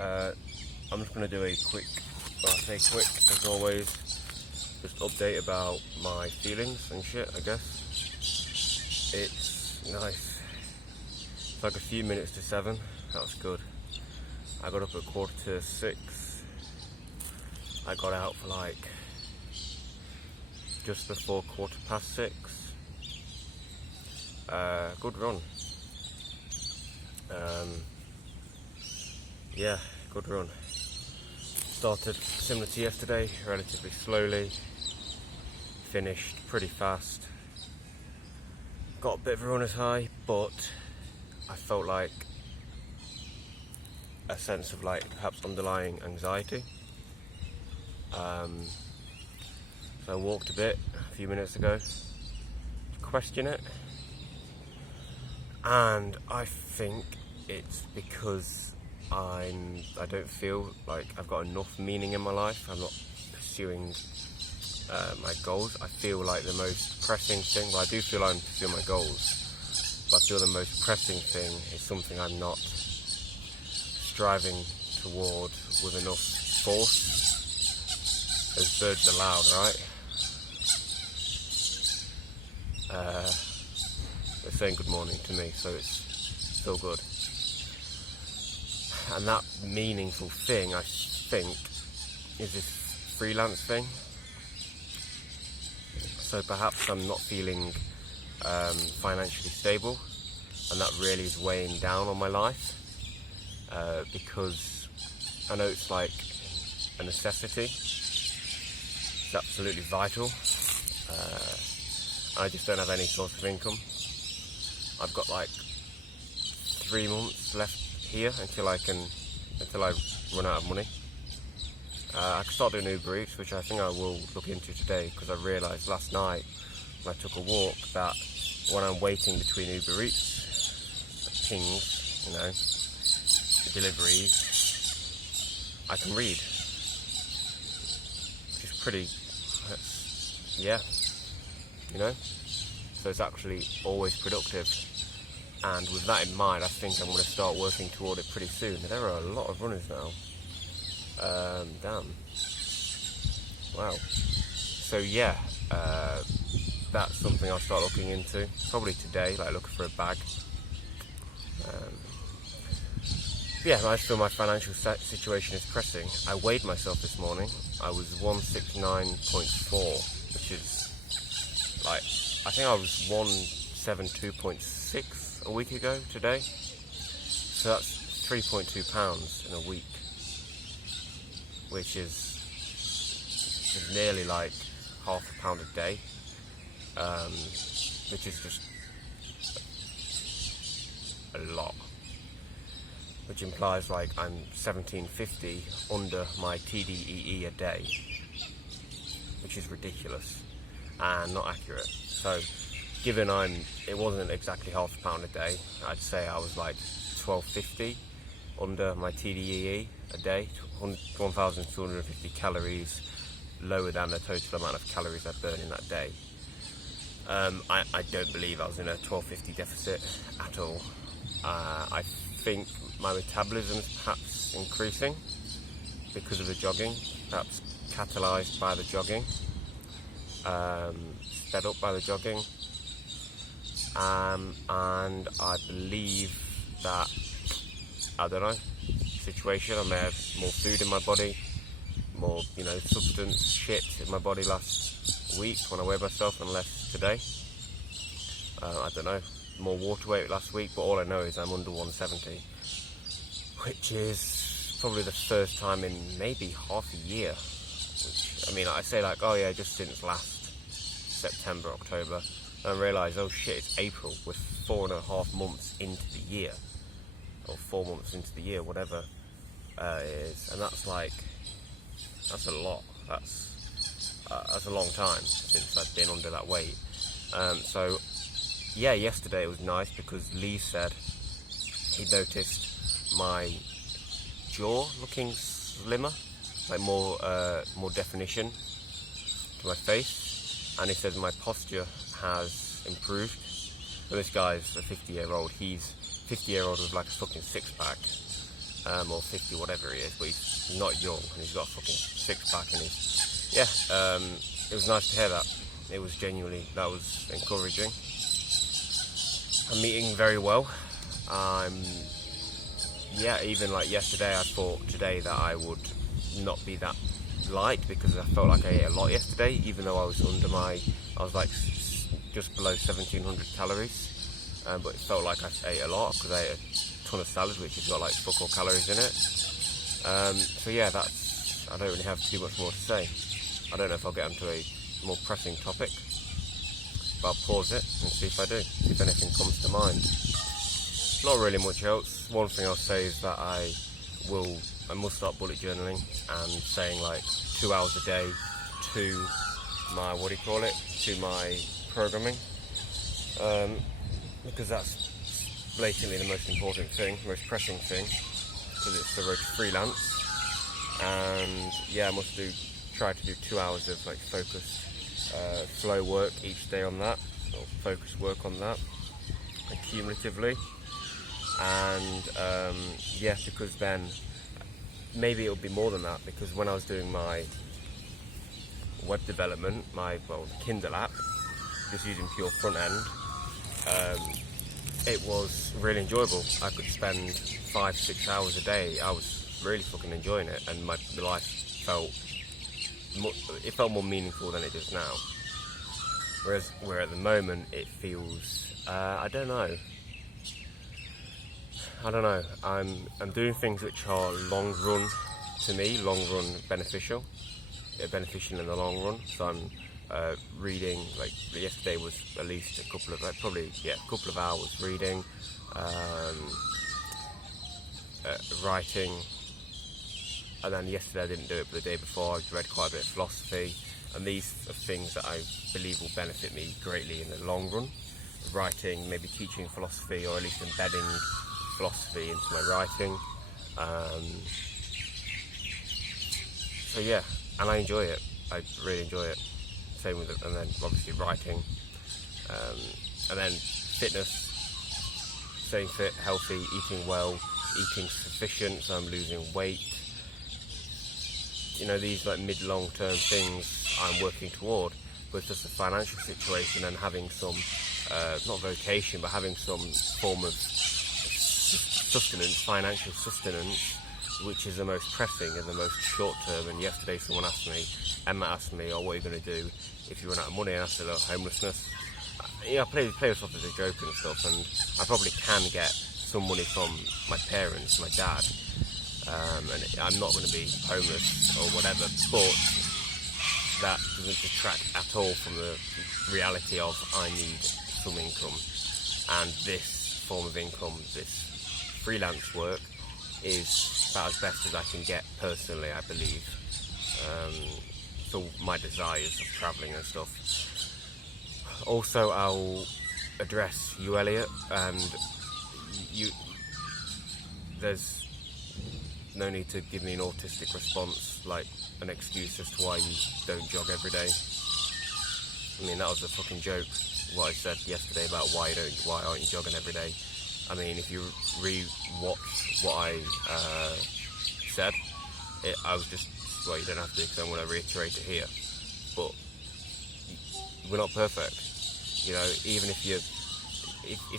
I'm just going to do a quick, well, I say quick as always, just update about my feelings and shit, I guess. It's nice. It's like a few minutes to 7, that was good. I got up at 5:45. I got out for like just before 6:15. Good run. Yeah, good run. Started similar to yesterday, relatively slowly. Finished pretty fast. Got a bit of a runner's high, but I felt like a sense of like perhaps underlying anxiety. So I walked a bit a few minutes ago to question it, and I think it's because I don't feel like I've got enough meaning in my life. I'm not pursuing my goals. I feel like the most pressing thing, well, I do feel I'm pursuing my goals, but I feel the most pressing thing is something I'm not striving toward with enough force. As birds are loud, right? They're saying good morning to me, so it's still good. And that meaningful thing, I think, is this freelance thing. So perhaps I'm not feeling financially stable, and that really is weighing down on my life, because I know it's like a necessity. It's absolutely vital. I just don't have any source of income. I've got like 3 months left here until I run out of money. I can start doing Uber Eats, which I think I will look into today, because I realised last night when I took a walk that when I'm waiting between Uber Eats pings, deliveries, I can read, which is pretty, so it's actually always productive. And with that in mind, I think I'm going to start working toward it pretty soon. There are a lot of runners now. Damn. Wow. So yeah, that's something I'll start looking into. Probably today, like looking for a bag. Yeah, I just feel my financial situation is pressing. I weighed myself this morning. I was 169.4, which is like, I think I was 172.6 a week ago today. So that's 3.2 pounds in a week, which is nearly like half a pound a day, which is just a lot. Which implies like I'm 1750 under my TDEE a day, which is ridiculous and not accurate. So given it wasn't exactly half a pound a day, I'd say I was like 1250 under my TDEE a day, 1,250 calories lower than the total amount of calories I burn in that day. I don't believe I was in a 1250 deficit at all. I think my metabolism is perhaps increasing because of the jogging, perhaps catalysed by the jogging, sped up by the jogging, and I believe that, I don't know, situation, I may have more food in my body, more, substance shit in my body last week when I weighed myself and less today. I don't know, more water weight last week, but all I know is I'm under 170, which is probably the first time in maybe half a year. I say like, oh yeah, just since last September, October, and I realise, oh shit, it's April, we're 4.5 months into the year, or 4 months into the year, whatever it is, and that's a lot. That's a long time since I've been under that weight. So yeah, yesterday it was nice because Lee said he noticed my jaw looking slimmer, like more definition to my face, and he said my posture has improved. So this guy's a 50-year-old. He's 50-year-old with like a fucking six-pack. or 50, whatever he is, but he's not young, and he's got a fucking six-pack, and it was nice to hear that. It was genuinely, that was encouraging. I'm eating very well. Even like yesterday, I thought today that I would not be that light, because I felt like I ate a lot yesterday, even though I was like just below 1700 calories, but it felt like I ate a lot because I ate a ton of salad, which has got like fuck all calories in it. I don't really have too much more to say. I don't know if I'll get onto a more pressing topic, but I'll pause it and see if I do, if anything comes to mind. Not really much else. One thing I'll say is that I must start bullet journaling and saying like 2 hours a day to my, to my programming, because that's blatantly the most important thing, most pressing thing, because it's the road to freelance. And I must try to do 2 hours of like focused flow work each day on that, or focused work on that, and cumulatively. And because then maybe it'll be more than that, because when I was doing my web development, the Kindle app, just using pure front end, it was really enjoyable. I could spend 5-6 hours a day. I was really fucking enjoying it, and my life felt more meaningful than it does now. Whereas at the moment it feels, I don't know. I'm doing things which are long run beneficial. They're beneficial in the long run. So I'm reading. Like yesterday was at least a couple of hours reading, writing, and then yesterday I didn't do it, but the day before I read quite a bit of philosophy. And these are things that I believe will benefit me greatly in the long run. Writing, maybe teaching philosophy, or at least embedding philosophy into my writing. And I enjoy it. I really enjoy it. Same with it, and then obviously writing, and then fitness, staying fit, healthy, eating well, eating sufficient, so I'm losing weight. These like mid-long term things I'm working toward, but it's just a financial situation and having some, not vocation, but having some form of financial sustenance, which is the most pressing and the most short term. And yesterday Emma asked me, what are you going to do if you run out of money? And I said, homelessness. I play this off as a joke and stuff, and I probably can get some money from my parents, my dad, and I'm not going to be homeless or whatever, but that doesn't detract at all from the reality of I need some income, and this form of income, this freelance work, is about as best as I can get personally, I believe, for my desires of travelling and stuff. Also, I'll address you, Elliot, and there's no need to give me an autistic response, like an excuse as to why you don't jog every day. I mean, that was a fucking joke, what I said yesterday about why aren't you jogging every day. I mean, if you re-watch what I said, I was just, you don't have to, because I'm going to reiterate it here, but we're not perfect. Even if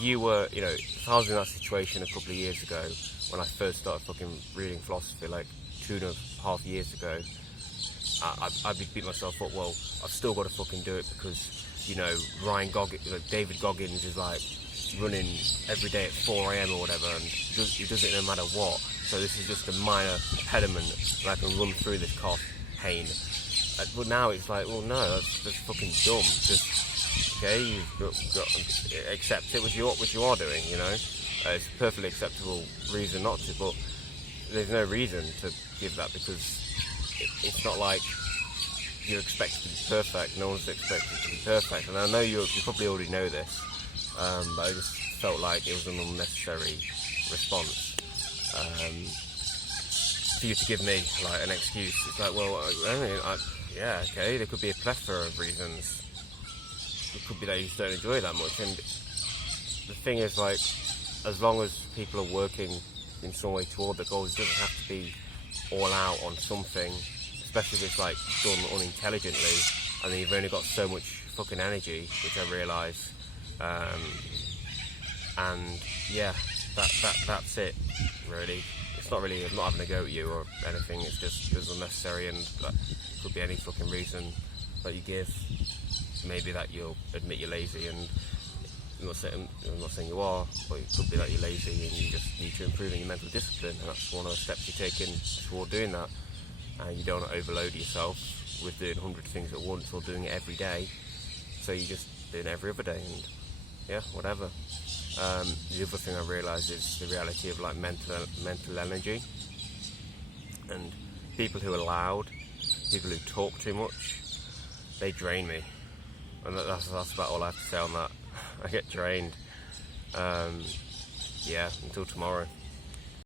you were, if I was in that situation a couple of years ago, when I first started fucking reading philosophy, like 2.5 years ago, I'd be beating myself up, well, I've still got to fucking do it because, David Goggins is like running every day at 4 a.m. or whatever, and he does it no matter what, so this is just a minor impediment, and I can run through this cough, pain. But now it's like, well, no, that's fucking dumb. Just, okay, you've got accept it, which you are doing, it's a perfectly acceptable reason not to, but there's no reason to give that, because it's not like you're expected to be perfect. No one's expected to be perfect, and I know you probably already know this, but I just felt like it was an unnecessary response for you to give me like an excuse. It's like, well, okay, there could be a plethora of reasons. It could be that you just don't enjoy it that much, and the thing is, like, as long as people are working in some way toward the goals. It doesn't have to be all out on something, especially if it's like done unintelligently, and then you've only got so much fucking energy, which I realise. And yeah, that's it, really. It's not really, I'm not having a go at you or anything, it's just unnecessary, and that could be any fucking reason that you give. Maybe that you'll admit you're lazy, and I'm not saying you are, but it could be that you're lazy and you just need to improve in your mental discipline, and that's one of the steps you're taking toward doing that. And you don't want to overload yourself with doing 100 things at once or doing it every day, so you just doing it every other day, and yeah, whatever. The other thing I realised is the reality of like mental energy, and people who are loud, people who talk too much, they drain me, and that's about all I have to say on that. I get drained. Yeah, until tomorrow.